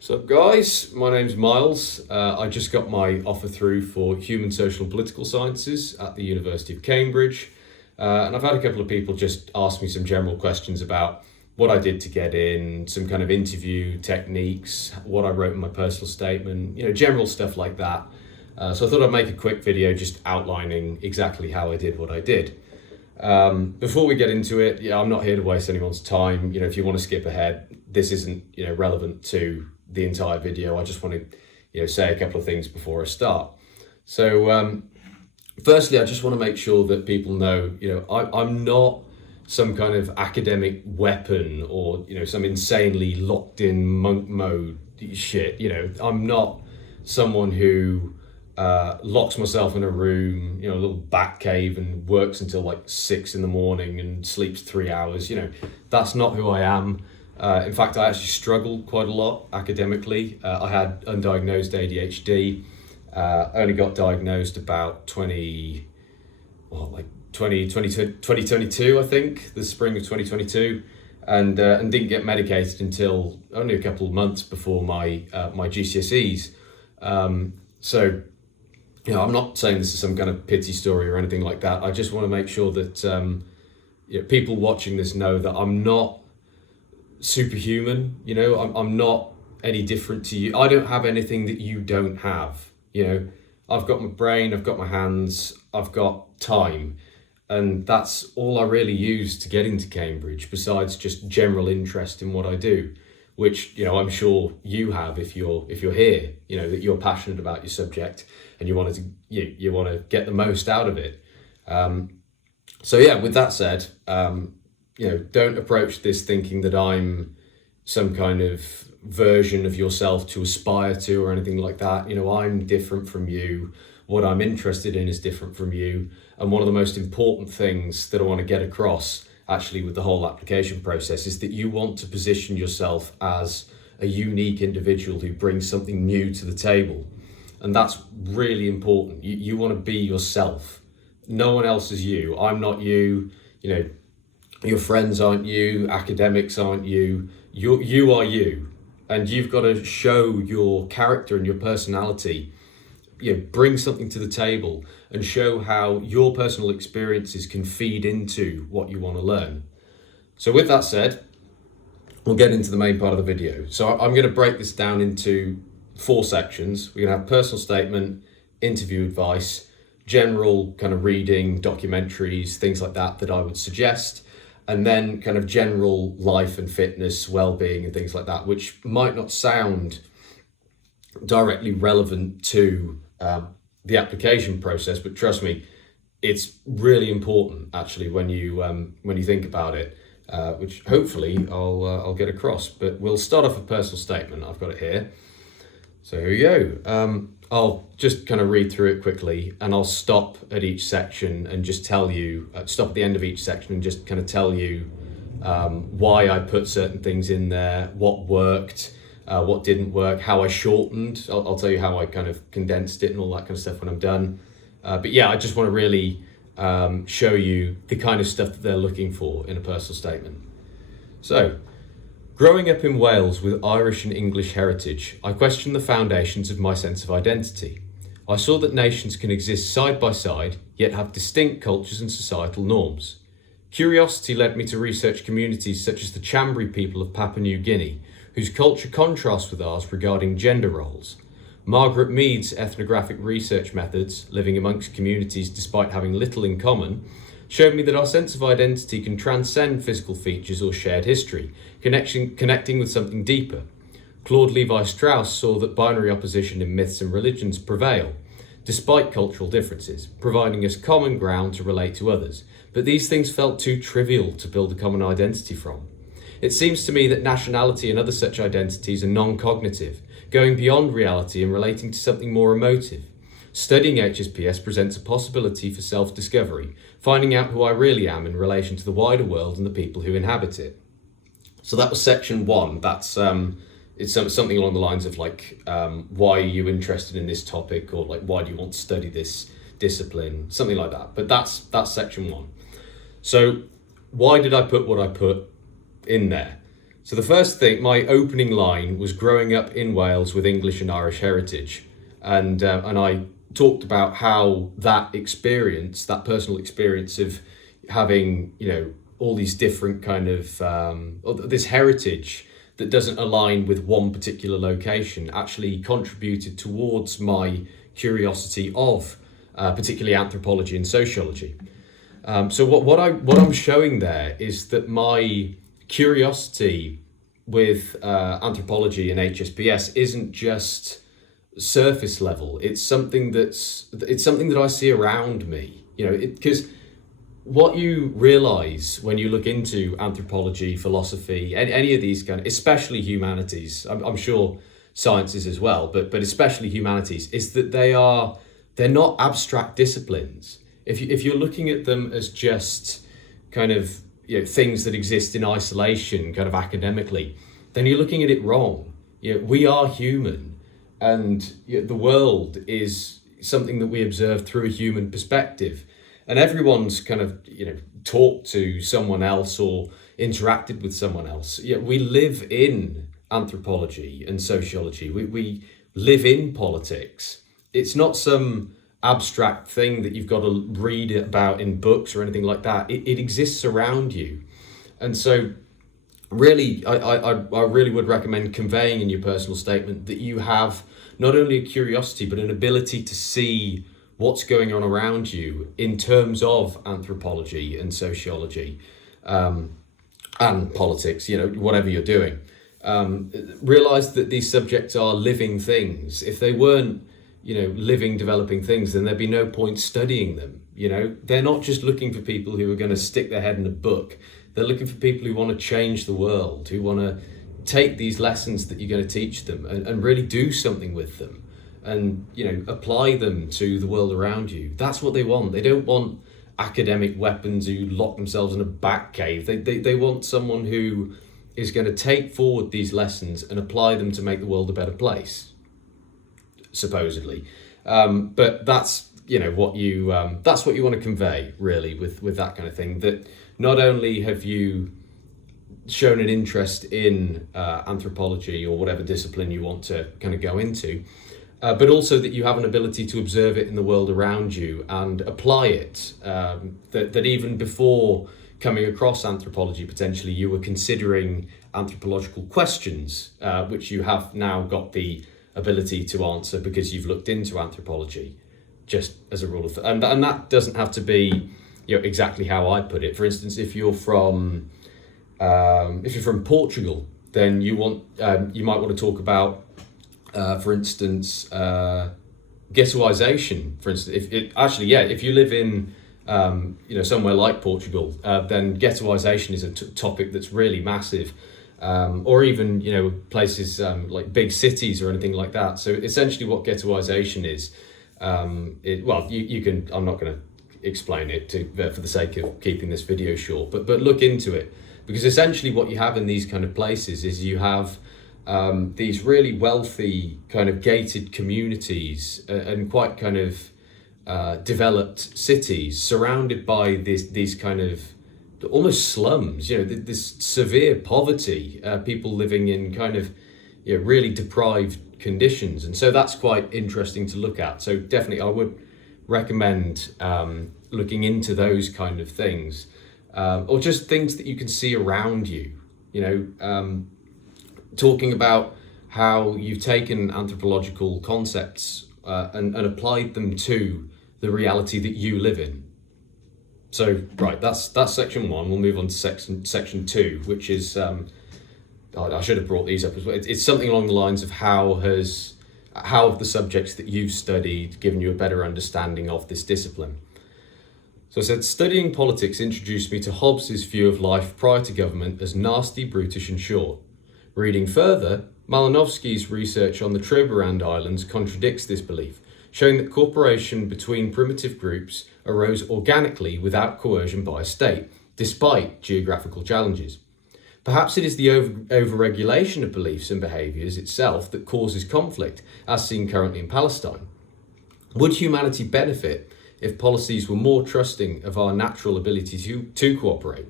What's up, guys? My name's Miles. I just got my offer through for Human, Social and Political Sciences at the University of Cambridge. And I've had a couple of people just ask me some general questions about what I did to get in, some kind of interview techniques, what I wrote in my personal statement, general stuff like that. So I thought I'd make a quick video just outlining exactly how I did what I did. Before we get into it, I'm not here to waste anyone's time. If you want to skip ahead, this isn't, relevant to the entire video. I just want to, say a couple of things before I start. So, firstly, I just want to make sure that people know, I'm not some kind of academic weapon or, some insanely locked in monk mode shit. I'm not someone who locks myself in a room, a little bat cave and works until like 6 a.m. and sleeps 3 hours. That's not who I am. In fact, I actually struggled quite a lot academically. I had undiagnosed ADHD. Only got diagnosed about 2022, I think, the spring of 2022, and didn't get medicated until only a couple of months before my GCSEs. So, I'm not saying this is some kind of pity story or anything like that. I just want to make sure that people watching this know that I'm not superhuman. I'm not any different to you. I don't have anything that you don't have. I've got my brain, I've got my hands, I've got time, and that's all I really use to get into Cambridge, besides just general interest in what I do, which I'm sure you have if you're here. That you're passionate about your subject and you want to get the most out of it. With that said, don't approach this thinking that I'm some kind of version of yourself to aspire to or anything like that. I'm different from you. What I'm interested in is different from you. And one of the most important things that I want to get across actually with the whole application process is that you want to position yourself as a unique individual who brings something new to the table. And that's really important. You want to be yourself. No one else is you. I'm not you. Your friends aren't you, academics aren't you. You are you. And you've got to show your character and your personality, bring something to the table and show how your personal experiences can feed into what you want to learn. So with that said, we'll get into the main part of the video. So I'm going to break this down into 4 sections. We're going to have personal statement, interview advice, general kind of reading, documentaries, things like that I would suggest, and then kind of general life and fitness, well-being and things like that, which might not sound directly relevant to the application process, but trust me, it's really important actually when you think about it, which hopefully I'll get across. But we'll start off with personal statement. I've got it here. So here we go. I'll just kind of read through it quickly, and I'll stop at each section and just tell you, stop at the end of each section and just kind of tell you why I put certain things in there, what worked, what didn't work, how I shortened. I'll tell you how I kind of condensed it and all that kind of stuff when I'm done. I just want to really show you the kind of stuff that they're looking for in a personal statement. So, growing up in Wales with Irish and English heritage, I questioned the foundations of my sense of identity. I saw that nations can exist side by side, yet have distinct cultures and societal norms. Curiosity led me to research communities such as the Chambri people of Papua New Guinea, whose culture contrasts with ours regarding gender roles. Margaret Mead's ethnographic research methods, living amongst communities despite having little in common, showed me that our sense of identity can transcend physical features or shared history, connecting with something deeper. Claude Levi-Strauss saw that binary opposition in myths and religions prevail, despite cultural differences, providing us common ground to relate to others. But these things felt too trivial to build a common identity from. It seems to me that nationality and other such identities are non-cognitive, going beyond reality and relating to something more emotive. Studying HSPS presents a possibility for self-discovery, finding out who I really am in relation to the wider world and the people who inhabit it. So that was section 1. That's it's something along the lines of why are you interested in this topic, or why do you want to study this discipline, something like that. But that's section 1. So why did I put what I put in there? So the first thing, my opening line was growing up in Wales with English and Irish heritage, and I talked about how that experience, that personal experience of having, all these different kind of this heritage that doesn't align with one particular location, actually contributed towards my curiosity of particularly anthropology and sociology. So what I'm showing there is that my curiosity with anthropology and HSPS isn't just surface level. It's something that I see around me. Because what you realize when you look into anthropology, philosophy, any of these kind of, especially humanities, I'm sure sciences as well, but especially humanities, is that they're not abstract disciplines. If you're looking at them as just kind of things that exist in isolation, kind of academically, then you're looking at it wrong. We are human, and the world is something that we observe through a human perspective, and everyone's kind of talked to someone else or interacted with someone else. We live in anthropology and sociology. We live in politics. It's not some abstract thing that you've got to read about in books or anything like that. It exists around you. And so really, I really would recommend conveying in your personal statement that you have not only a curiosity, but an ability to see what's going on around you in terms of anthropology and sociology, and politics, whatever you're doing. Realize that these subjects are living things. If they weren't, living, developing things, then there'd be no point studying them. They're not just looking for people who are going to stick their head in a book. They're looking for people who want to change the world, who want to take these lessons that you're going to teach them and really do something with them, and apply them to the world around you. That's what they want. They don't want academic weapons who lock themselves in a back cave. They want someone who is going to take forward these lessons and apply them to make the world a better place, supposedly. But that's what you want to convey really with that kind of thing, that not only have you shown an interest in anthropology or whatever discipline you want to kind of go into, but also that you have an ability to observe it in the world around you and apply it, that even before coming across anthropology, potentially you were considering anthropological questions, which you have now got the ability to answer because you've looked into anthropology, just as a rule of thumb. And that doesn't have to be exactly how I put it. For instance, if you're from Portugal, then you might want to talk about for instance, ghettoization. For instance, if you live in somewhere like Portugal, then ghettoization is a topic that's really massive, or even places like big cities or anything like that. So essentially, what ghettoization is, you can. I'm not going to explain it for the sake of keeping this video short, but look into it, because essentially what you have in these kind of places is you have these really wealthy kind of gated communities and quite kind of developed cities surrounded by these kind of almost slums, this severe poverty, people living in kind of really deprived conditions. And so that's quite interesting to look at. So definitely I would recommend looking into those kind of things, or just things that you can see around you, talking about how you've taken anthropological concepts and applied them to the reality that you live in. So, right, that's section one. We'll move on to section two, which is, I should have brought these up as well. It's something along the lines of how have the subjects that you've studied given you a better understanding of this discipline. So I said, studying politics introduced me to Hobbes's view of life prior to government as nasty, brutish and short. Reading further, Malinowski's research on the Trobriand Islands contradicts this belief, showing that cooperation between primitive groups arose organically without coercion by a state, despite geographical challenges. Perhaps it is the over-regulation of beliefs and behaviours itself that causes conflict, as seen currently in Palestine. Would humanity benefit if policies were more trusting of our natural ability to cooperate?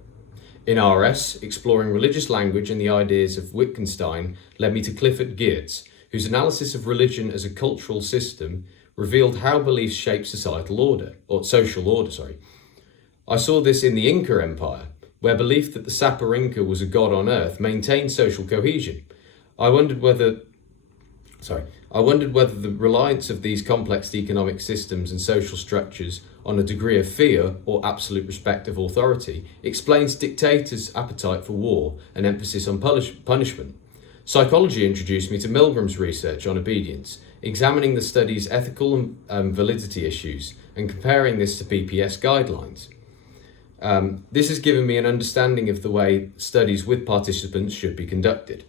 In RS, exploring religious language and the ideas of Wittgenstein led me to Clifford Geertz, whose analysis of religion as a cultural system revealed how beliefs shape social order. I saw this in the Inca Empire, where belief that the Sapper Inca was a god on earth maintained social cohesion. I wondered whether the reliance of these complex economic systems and social structures on a degree of fear or absolute respect of authority explains dictators' appetite for war and emphasis on punishment. Psychology introduced me to Milgram's research on obedience, examining the study's ethical and validity issues and comparing this to PPS guidelines. This has given me an understanding of the way studies with participants should be conducted.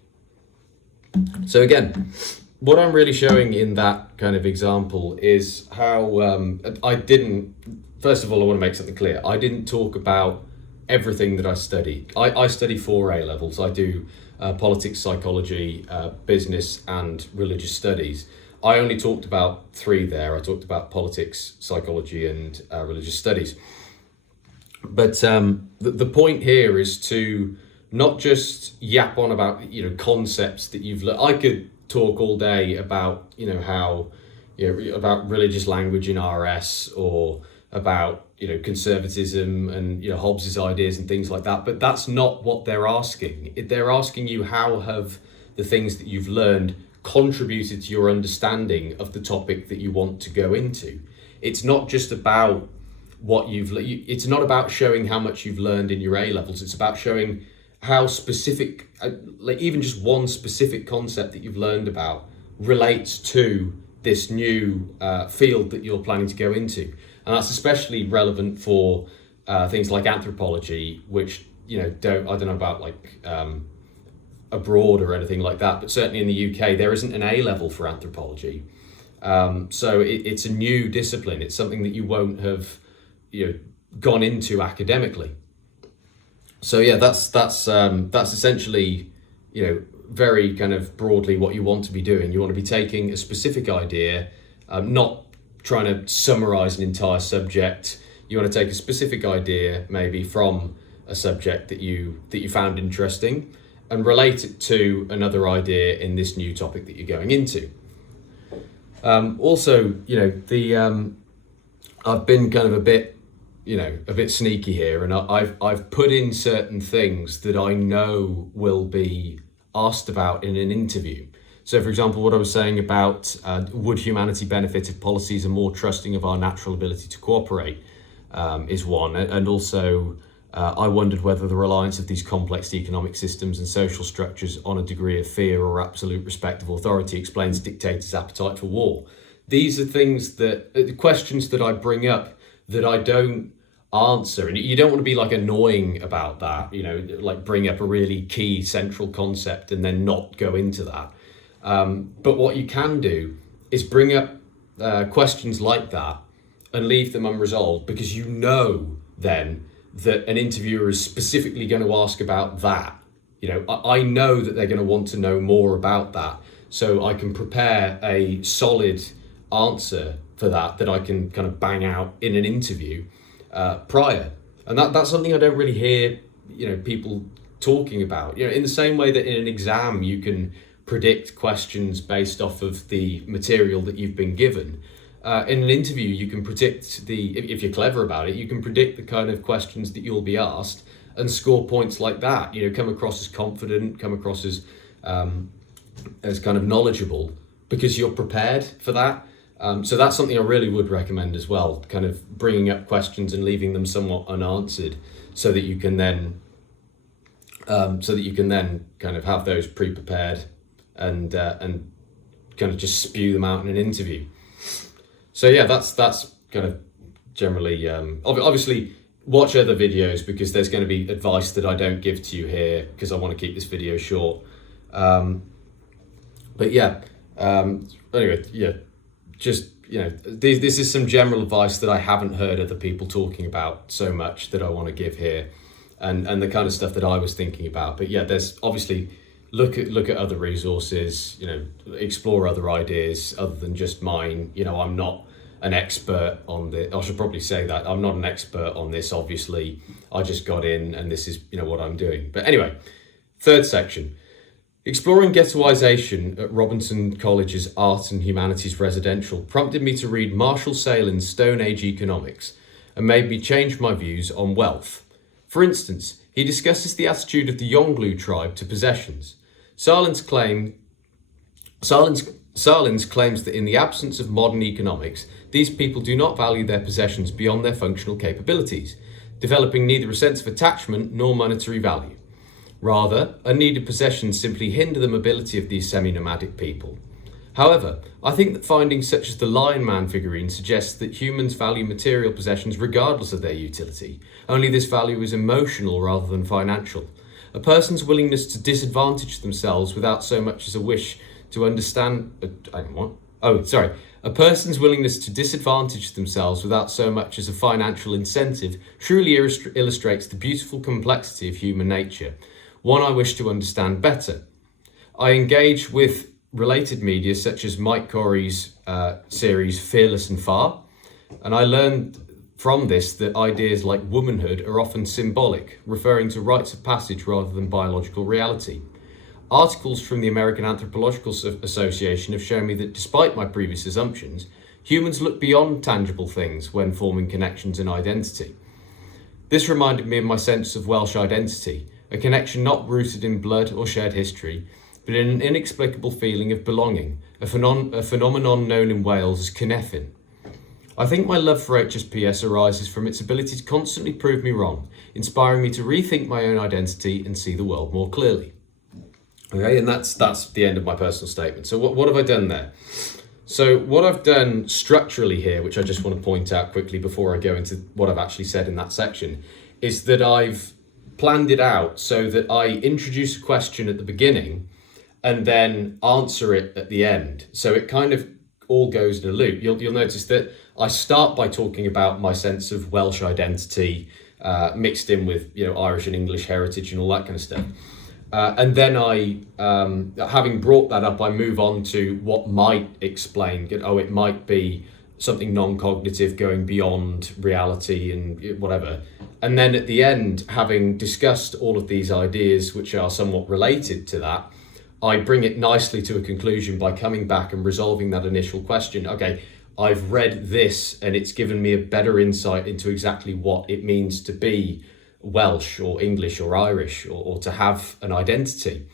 So again, what I'm really showing in that kind of example is how first of all, I want to make something clear. I didn't talk about everything that I study. I study 4 A levels. I do politics, psychology, business, and religious studies. I only talked about 3 there. I talked about politics, psychology, and religious studies. But the point here is to not just yap on about concepts that you've learned. I could talk all day about how about religious language in RS, or about conservatism and Hobbes's ideas and things like that, but that's not what they're asking. They're asking you, how have the things that you've learned contributed to your understanding of the topic that you want to go into. It's not just about what it's not about showing how much you've learned in your A levels. It's about showing how specific, even just one specific concept that you've learned about relates to this new field that you're planning to go into. And that's especially relevant for things like anthropology, which I don't know about abroad or anything like that, but certainly in the UK there isn't an A level for anthropology. So it's a new discipline. It's something that you won't have gone into academically. So yeah, that's essentially very kind of broadly what you want to be doing. You want to be taking a specific idea, not trying to summarize an entire subject. You want to take a specific idea, maybe from a subject that you found interesting, and relate it to another idea in this new topic that you're going into. Also, I've been kind of a bit sneaky here, and I've put in certain things that I know will be asked about in an interview. So, for example, what I was saying about would humanity benefit if policies are more trusting of our natural ability to cooperate is one, and also I wondered whether the reliance of these complex economic systems and social structures on a degree of fear or absolute respect of authority explains dictators' appetite for war. These are things that questions that I bring up that I don't answer, and you don't want to be annoying about that, bring up a really key central concept and then not go into that. But what you can do is bring up questions like that and leave them unresolved, because then that an interviewer is specifically going to ask about that. I know that they're going to want to know more about that, so I can prepare a solid answer for that I can kind of bang out in an interview prior. And that's something I don't really hear people talking about. In the same way that in an exam you can predict questions based off of the material that you've been given, in an interview you can predict if you're clever about it, you can predict the kind of questions that you'll be asked and score points like that. Come across as confident, come across as kind of knowledgeable, because you're prepared for that. So that's something I really would recommend as well, kind of bringing up questions and leaving them somewhat unanswered, so that you can then kind of have those pre-prepared and kind of just spew them out in an interview. So yeah, that's kind of generally, obviously watch other videos, because there's going to be advice that I don't give to you here, because I want to keep this video short. But yeah, anyway, yeah. Just, this is some general advice that I haven't heard other people talking about so much that I want to give here, and the kind of stuff that I was thinking about. But yeah, there's obviously look at other resources, explore other ideas other than just mine. I'm not an expert on this. I should probably say that I'm not an expert on this, obviously. I just got in and this is, what I'm doing. But anyway, third section. Exploring ghettoization at Robinson College's Art and Humanities Residential prompted me to read Marshall Sahlins' Stone Age Economics and made me change my views on wealth. For instance, he discusses the attitude of the Yonglu tribe to possessions. Sahlins claims that in the absence of modern economics, these people do not value their possessions beyond their functional capabilities, developing neither a sense of attachment nor monetary value. Rather, unneeded possessions simply hinder the mobility of these semi-nomadic people. However, I think that findings such as the Lion Man figurine suggest that humans value material possessions regardless of their utility. Only this value is emotional rather than financial. A person's willingness to disadvantage themselves without so much as a wish to understand... A person's willingness to disadvantage themselves without so much as a financial incentive truly illustrates the beautiful complexity of human nature, one I wish to understand better. I engage with related media such as Mike Corey's series Fearless and Far, and I learned from this that ideas like womanhood are often symbolic, referring to rites of passage rather than biological reality. Articles from the American Anthropological Association have shown me that despite my previous assumptions, humans look beyond tangible things when forming connections and identity. This reminded me of my sense of Welsh identity, a connection not rooted in blood or shared history, but in an inexplicable feeling of belonging, a phenomenon known in Wales as cynefin. I think my love for HSPS arises from its ability to constantly prove me wrong, inspiring me to rethink my own identity and see the world more clearly. Okay, and that's the end of my personal statement. So what have I done there? So what I've done structurally here, which I just want to point out quickly before I go into what I've actually said in that section, is that I've planned it out so that I introduce a question at the beginning and then answer it at the end. So it kind of all goes in a loop. You'll notice that I start by talking about my sense of Welsh identity, mixed in with Irish and English heritage and all that kind of stuff. And then I, having brought that up, I move on to what might explain, it might be something non-cognitive going beyond reality and whatever. And then at the end, having discussed all of these ideas, which are somewhat related to that, I bring it nicely to a conclusion by coming back and resolving that initial question. Okay, I've read this and it's given me a better insight into exactly what it means to be Welsh or English or Irish or to have an identity.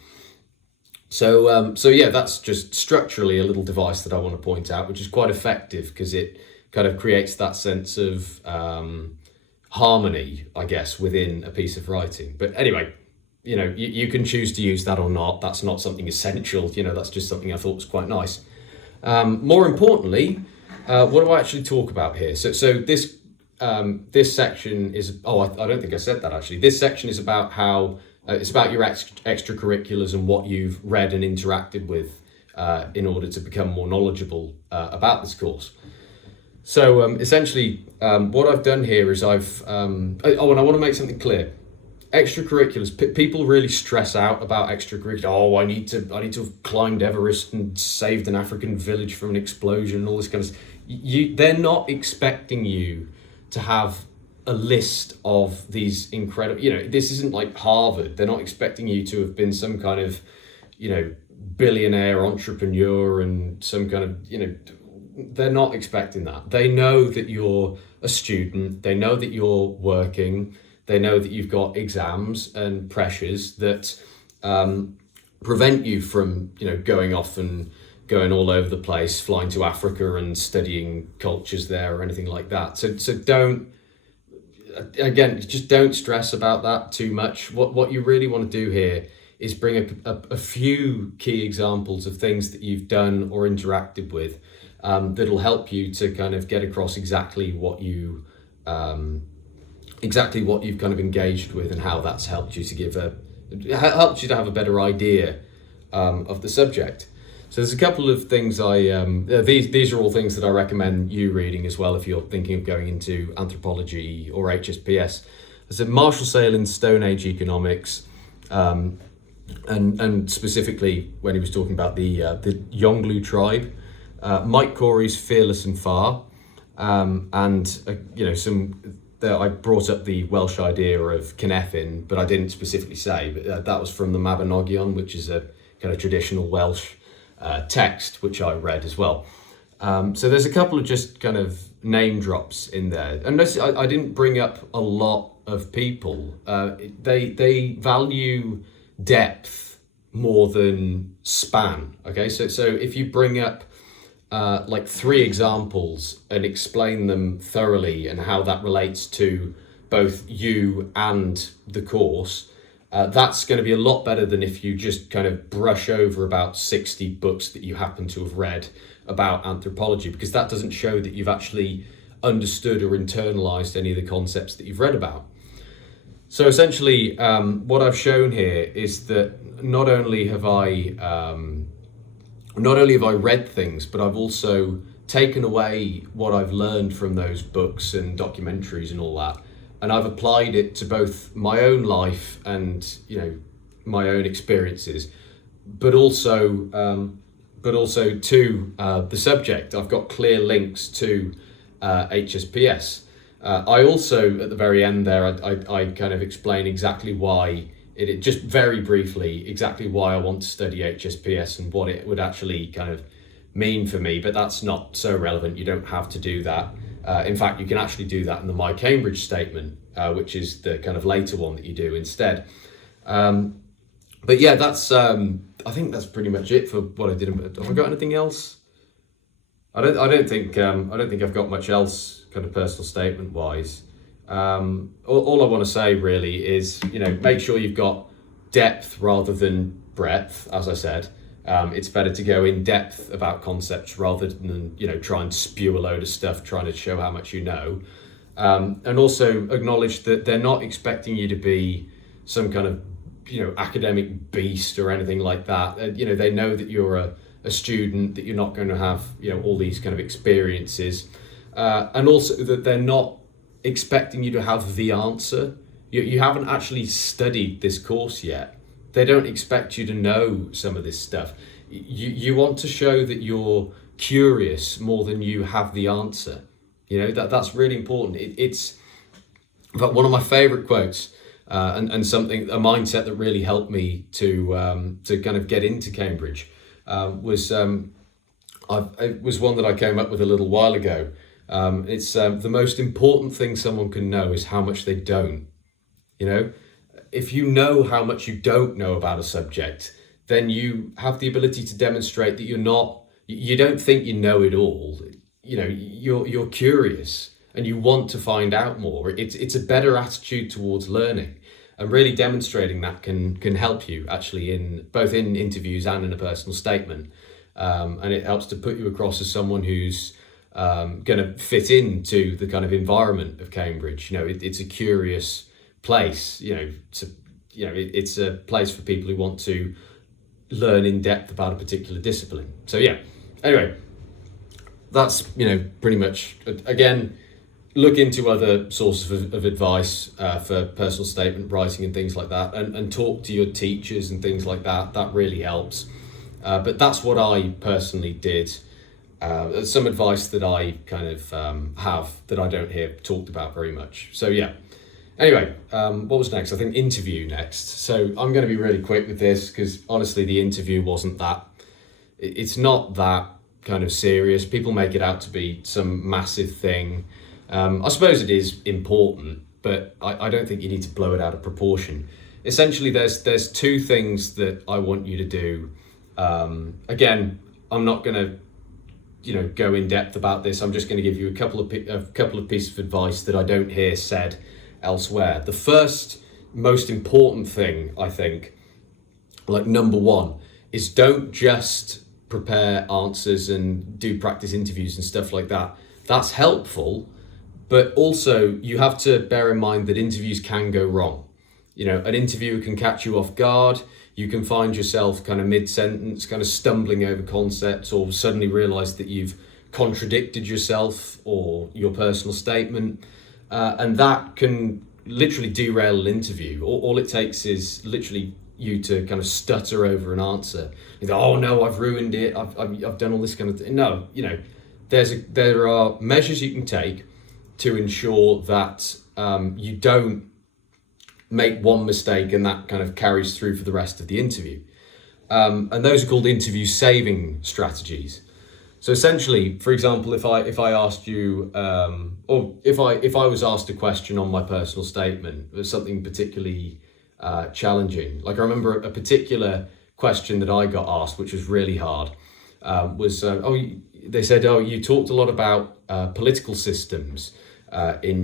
So yeah, that's just structurally a little device that I want to point out, which is quite effective because it kind of creates that sense of harmony, I guess, within a piece of writing. But anyway, you can choose to use that or not. That's not something essential. That's just something I thought was quite nice. More importantly, what do I actually talk about here? So this section is, I don't think I said that actually. This section is about how, it's about your extracurriculars and what you've read and interacted with in order to become more knowledgeable about this course. So essentially, what I've done here is and I want to make something clear. Extracurriculars, people really stress out about extracurriculars. I need to have climbed Everest and saved an African village from an explosion and all this kind of stuff. They're not expecting you to have a list of these incredible, this isn't like Harvard. They're not expecting you to have been some kind of, billionaire entrepreneur and some kind of, they're not expecting that. They know that you're a student. They know that you're working. They know that you've got exams and pressures that prevent you from, going off and going all over the place, flying to Africa and studying cultures there or anything like that. So just don't stress about that too much. What you really want to do here is bring a few key examples of things that you've done or interacted with that'll help you to kind of get across exactly what you've kind of engaged with and how that's helped you to have a better idea of the subject. So there's a couple of things these are all things that I recommend you reading as well if you're thinking of going into anthropology or HSPS. There's Marshall Sahlins' Stone Age Economics, and specifically when he was talking about the Yonglu tribe, Mike Corey's Fearless and Far, and I brought up the Welsh idea of cynefin, but I didn't specifically say, but that was from the Mabinogion, which is a kind of traditional Welsh text, which I read as well. So there's a couple of just kind of name drops in there. And notice I didn't bring up a lot of people. They value depth more than span. Okay, so if you bring up like 3 examples and explain them thoroughly and how that relates to both you and the course, that's going to be a lot better than if you just kind of brush over about 60 books that you happen to have read about anthropology, because that doesn't show that you've actually understood or internalized any of the concepts that you've read about. So essentially, what I've shown here is that not only have I read things, but I've also taken away what I've learned from those books and documentaries and all that, and I've applied it to both my own life and my own experiences, but also to the subject. I've got clear links to HSPS. I also, at the very end there, I kind of explain exactly why, just very briefly, exactly why I want to study HSPS and what it would actually kind of mean for me, but that's not so relevant. You don't have to do that. In fact, you can actually do that in the My Cambridge statement, which is the kind of later one that you do instead. But yeah, that's I think that's pretty much it for what I did. Have I got anything else? I don't think I've got much else kind of personal statement wise. All I want to say really is, make sure you've got depth rather than breadth. As I said, it's better to go in depth about concepts rather than try and spew a load of stuff trying to show how much you know. And also acknowledge that they're not expecting you to be some kind of academic beast or anything like that. They know that you're a student, that you're not going to have all these kind of experiences, and also that they're not expecting you to have the answer. You haven't actually studied this course yet. They don't expect you to know some of this stuff. You want to show that you're curious more than you have the answer. That's really important. It's but one of my favorite quotes, and a mindset that really helped me to kind of get into Cambridge, was it was one that I came up with a little while ago. It's the most important thing someone can know is how much they don't. If you know how much you don't know about a subject, then you have the ability to demonstrate that you don't think you know it all. You're curious and you want to find out more. It's a better attitude towards learning, and really demonstrating that can help you actually in both in interviews and in a personal statement. And it helps to put you across as someone who's going to fit into the kind of environment of Cambridge. It's a curious place. It's a place for people who want to learn in depth about a particular discipline. So yeah, anyway, that's pretty much, again, look into other sources of advice for personal statement writing and things like that, and talk to your teachers and things like that. That really helps. But that's what I personally did. Some advice that I kind of have that I don't hear talked about very much. So yeah. Anyway, what was next? I think interview next. So I'm going to be really quick with this because honestly the interview wasn't that, it's not that kind of serious. People make it out to be some massive thing. I suppose it is important, but I don't think you need to blow it out of proportion. Essentially, there's 2 things that I want you to do. Again, I'm not going to go in depth about this. I'm just going to give you a couple of pieces of advice that I don't hear said elsewhere. The first most important thing, I think, like number 1, is don't just prepare answers and do practice interviews and stuff like that. That's helpful, but also you have to bear in mind that interviews can go wrong. An interviewer can catch you off guard. You can find yourself kind of mid-sentence, kind of stumbling over concepts, or suddenly realize that you've contradicted yourself or your personal statement. And that can literally derail an interview. All it takes is literally you to kind of stutter over an answer. You go, oh no, I've ruined it. I've done all this kind of thing. No, there are measures you can take to ensure that you don't make one mistake and that kind of carries through for the rest of the interview. And those are called interview saving strategies. So essentially, for example, if I asked you, or if I was asked a question on my personal statement, it was something particularly challenging. Like I remember a particular question that I got asked, which was really hard, they said, you talked a lot about political systems in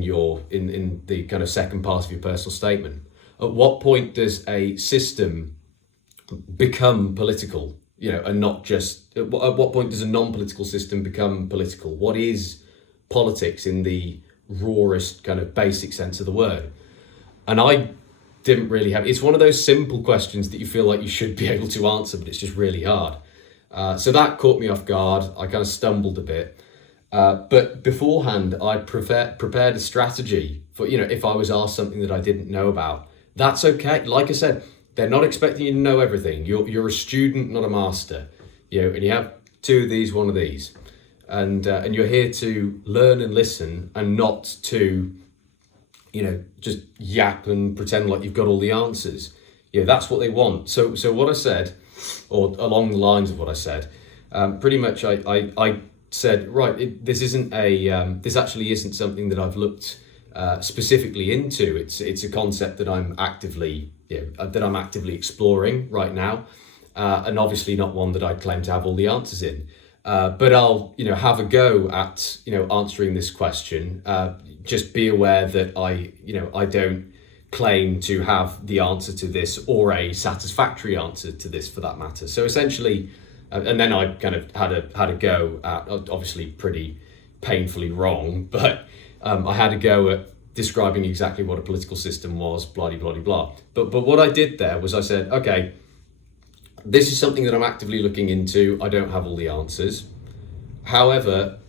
the kind of second part of your personal statement. At what point does a system become political? And not just, at what point does a non-political system become political? What is politics in the rawest kind of basic sense of the word? And I didn't really have, it's one of those simple questions that you feel like you should be able to answer, but it's just really hard. So that caught me off guard. I kind of stumbled a bit. But beforehand, I prepared a strategy for, if I was asked something that I didn't know about. That's okay. Like I said, they're not expecting you to know everything. You're a student, not a master. And you have two of these, one of these. And you're here to learn and listen and not to, just yap and pretend like you've got all the answers. That's what they want. So what I said, or along the lines of what I said, pretty much I said, right, this actually isn't something that I've looked specifically into. It's a concept that I'm actively exploring right now, and obviously not one that I claim to have all the answers in. But I'll have a go at answering this question. Just be aware that I don't claim to have the answer to this or a satisfactory answer to this for that matter. So essentially, and then I kind of had a go at, obviously pretty painfully wrong, but I had a go at describing exactly what a political system was, blah, blah, blah, blah. But what I did there was I said, okay, this is something that I'm actively looking into. I don't have all the answers. However,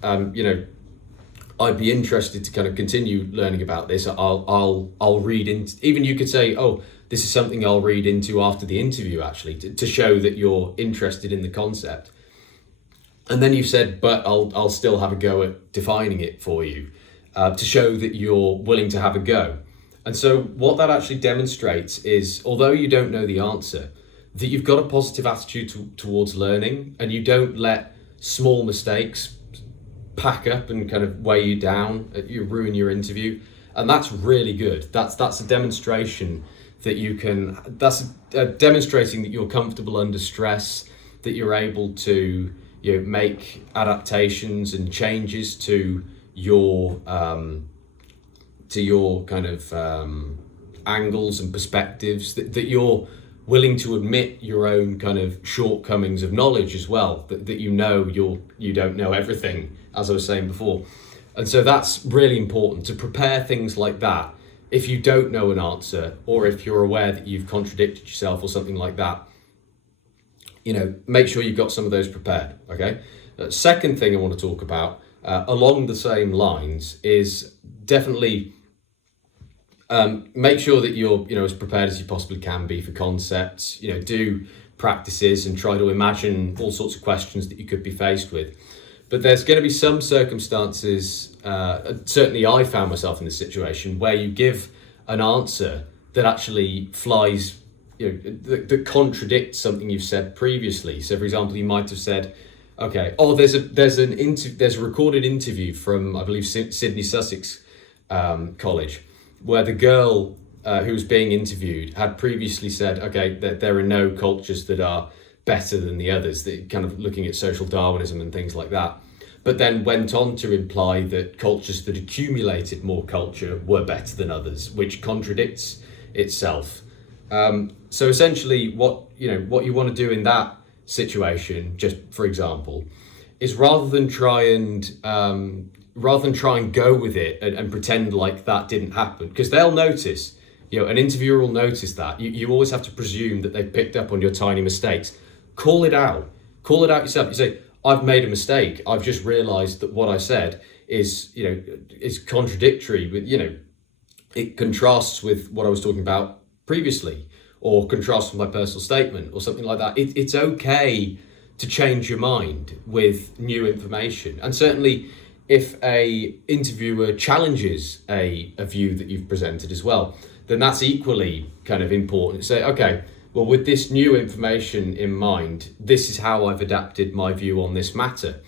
I'd be interested to kind of continue learning about this. I'll read into, even you could say, oh, this is something I'll read into after the interview, actually, to show that you're interested in the concept. And then you said, but I'll still have a go at defining it for you, to show that you're willing to have a go. And so what that actually demonstrates is, although you don't know the answer, that you've got a positive attitude towards learning, and you don't let small mistakes pack up and kind of weigh you down, you ruin your interview. And that's really good. That's a demonstration that that's demonstrating that you're comfortable under stress, that you're able to make adaptations and changes to your kind of angles and perspectives, that you're willing to admit your own kind of shortcomings of knowledge as well, that you don't know everything, as I was saying before. And so that's really important, to prepare things like that. If you don't know an answer, or if you're aware that you've contradicted yourself or something like that, make sure you've got some of those prepared, okay? Second thing I want to talk about, along the same lines, is definitely make sure that you're as prepared as you possibly can be for concepts. Do practices and try to imagine all sorts of questions that you could be faced with. But there's going to be some circumstances, certainly I found myself in this situation, where you give an answer that actually flies, that contradicts something you've said previously. So for example, you might have said, okay, there's a recorded interview from, I believe, Sydney Sussex College, where the girl who was being interviewed had previously said, okay, that there are no cultures that are better than the others, that kind of looking at social Darwinism and things like that, but then went on to imply that cultures that accumulated more culture were better than others, which contradicts itself. So essentially what you want to do in that situation, just for example, is rather than try and go with it and pretend like that didn't happen, because they'll notice, an interviewer will notice that. You always have to presume that they've picked up on your tiny mistakes. Call it out yourself. You say, I've made a mistake. I've just realized that what I said is contradictory with, it contrasts with what I was talking about previously, or contrasts with my personal statement or something like that. It's okay to change your mind with new information. And certainly if a interviewer challenges a view that you've presented as well, then that's equally kind of important. Say, okay, well, with this new information in mind, this is how I've adapted my view on this matter.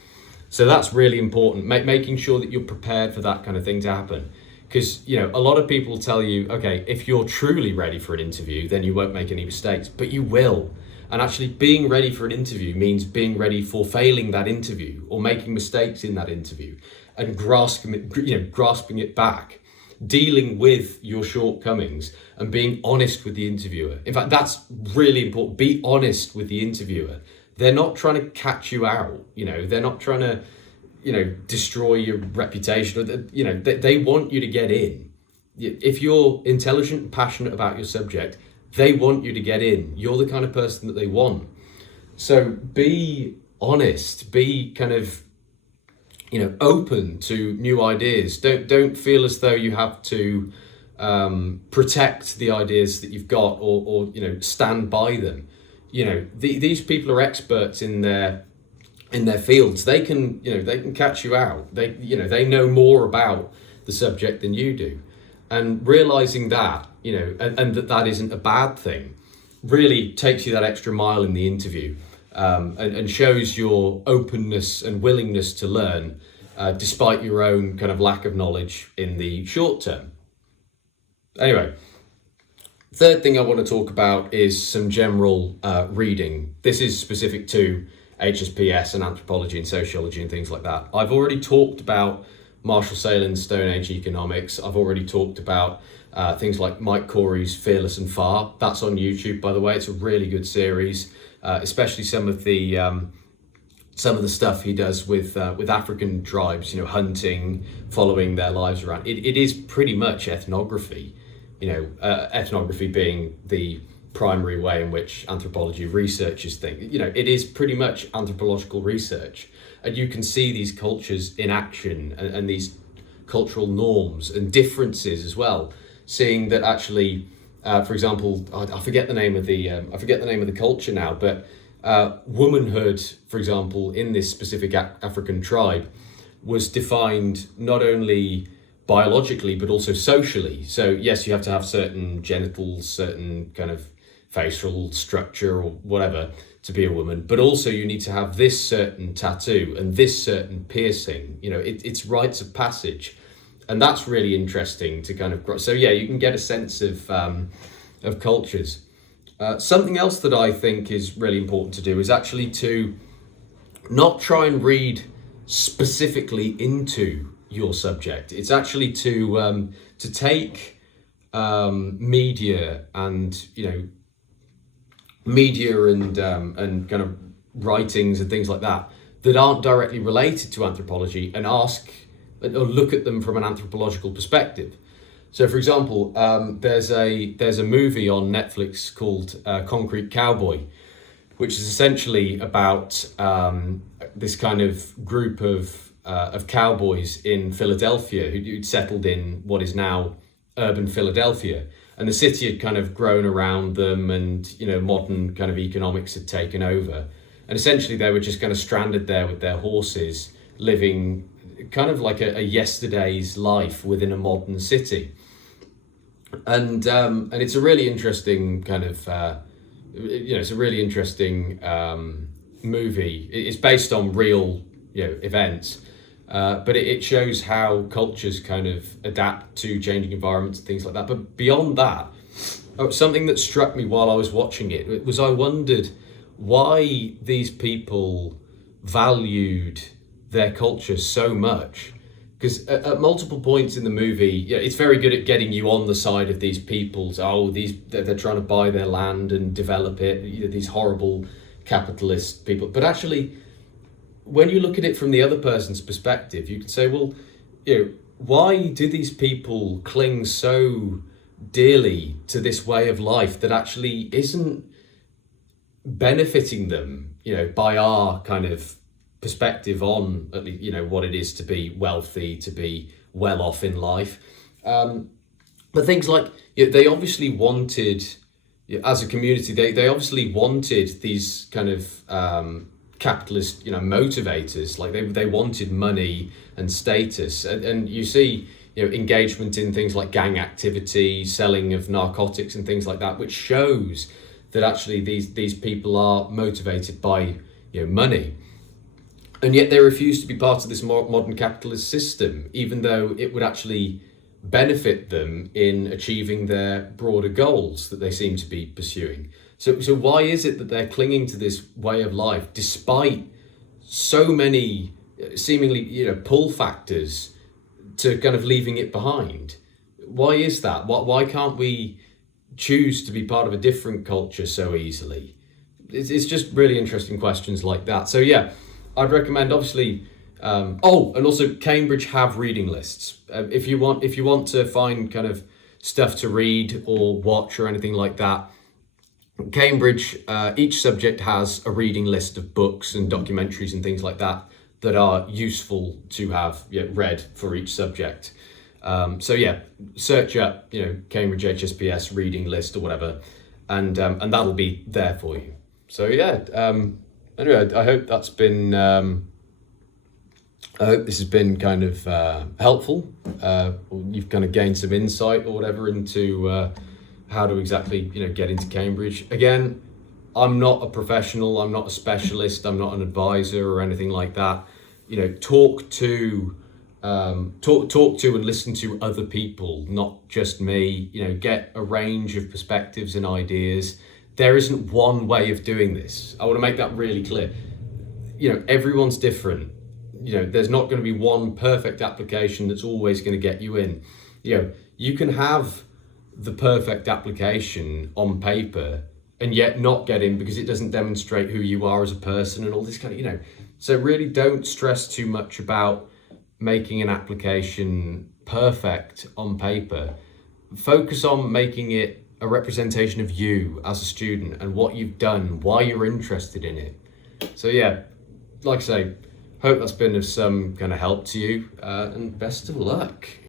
So that's really important, making sure that you're prepared for that kind of thing to happen. Because, you know, a lot of people tell you, okay, if you're truly ready for an interview, then you won't make any mistakes, but you will. And actually being ready for an interview means being ready for failing that interview or making mistakes in that interview and grasping it back, dealing with your shortcomings and being honest with the interviewer. In fact, that's really important. Be honest with the interviewer. They're not trying to catch you out. You know, they're not trying to, you know, destroy your reputation. Or, you know, they want you to get in. If you're intelligent and passionate about your subject, they want you to get in. You're the kind of person that they want. So be honest, be kind of, you know, open to new ideas. Don't feel as though you have to protect the ideas that you've got or you know, stand by them. You know, these people are experts in their fields. They can catch you out. They know more about the subject than you do. And realizing that, you know, and that isn't a bad thing, really takes you that extra mile in the interview, and shows your openness and willingness to learn, despite your own kind of lack of knowledge in the short term. Anyway, third thing I want to talk about is some general reading. This is specific to HSPS and anthropology and sociology and things like that. I've already talked about Marshall Sahlins' Stone Age Economics. I've already talked about things like Mike Corey's Fearless and Far. That's on YouTube, by the way. It's a really good series, especially some of the stuff he does with African tribes, you know, hunting, following their lives around. It is pretty much ethnography, you know, ethnography being the primary way in which anthropology researchers think. You know, it is pretty much anthropological research. And you can see these cultures in action and these cultural norms and differences as well. Seeing that actually, for example, I forget the name of the culture now, but womanhood, for example, in this specific African tribe was defined not only biologically but also socially. So yes, you have to have certain genitals, certain kind of facial structure or whatever to be a woman, but also you need to have this certain tattoo and this certain piercing. You know, it's rites of passage, and that's really interesting to kind of. So yeah, you can get a sense of cultures. Something else that I think is really important to do is actually to not try and read specifically into your subject. It's actually to take media and, you know, media and kind of writings and things like that aren't directly related to anthropology and ask or look at them from an anthropological perspective. So, for example, there's a movie on Netflix called Concrete Cowboy, which is essentially about this kind of group of cowboys in Philadelphia who'd settled in what is now urban Philadelphia. And the city had kind of grown around them, and, you know, modern kind of economics had taken over. And essentially they were just kind of stranded there with their horses, living kind of like a yesterday's life within a modern city. And it's a really interesting kind of, it's a really interesting movie. It's based on real, you know, events. But it shows how cultures kind of adapt to changing environments and things like that. But beyond that, something that struck me while I was watching it was I wondered why these people valued their culture so much. Because at multiple points in the movie, yeah, it's very good at getting you on the side of these people. They're trying to buy their land and develop it. You know, these horrible capitalist people. But actually, when you look at it from the other person's perspective, you can say, well, you know, why do these people cling so dearly to this way of life that actually isn't benefiting them, you know, by our kind of perspective on, at least, you know, what it is to be wealthy, to be well off in life. But things like, you know, they obviously wanted, as a community, they obviously wanted these kind of capitalist, motivators. Like they wanted money and status, and you see, engagement in things like gang activity, selling of narcotics and things like that, which shows that actually these people are motivated by money. And yet they refuse to be part of this modern capitalist system, even though it would actually benefit them in achieving their broader goals that they seem to be pursuing. So why is it that they're clinging to this way of life despite so many seemingly pull factors to kind of leaving it behind? Why is that? Why can't we choose to be part of a different culture so easily? It's just really interesting questions like that. So yeah, I'd recommend, obviously, and also Cambridge have reading lists. If you want to find kind of stuff to read or watch or anything like that, Cambridge, each subject has a reading list of books and documentaries and things like that are useful to have read for each subject. So yeah, search up Cambridge HSPS reading list or whatever, and that'll be there for you. So yeah, anyway, I hope that's been I hope this has been kind of helpful. You've kind of gained some insight or whatever into how to exactly get into Cambridge. Again, I'm not a professional, I'm not a specialist, I'm not an advisor or anything like that. Talk to and listen to other people, not just me. Get a range of perspectives and ideas. There isn't one way of doing this. I want to make that really clear. Everyone's different. There's not going to be one perfect application that's always going to get you in. You can have the perfect application on paper and yet not get in because it doesn't demonstrate who you are as a person and all this kind of, So really don't stress too much about making an application perfect on paper. Focus on making it a representation of you as a student and what you've done, why you're interested in it. So yeah, like I say, hope that's been of some kind of help to you, and best of luck.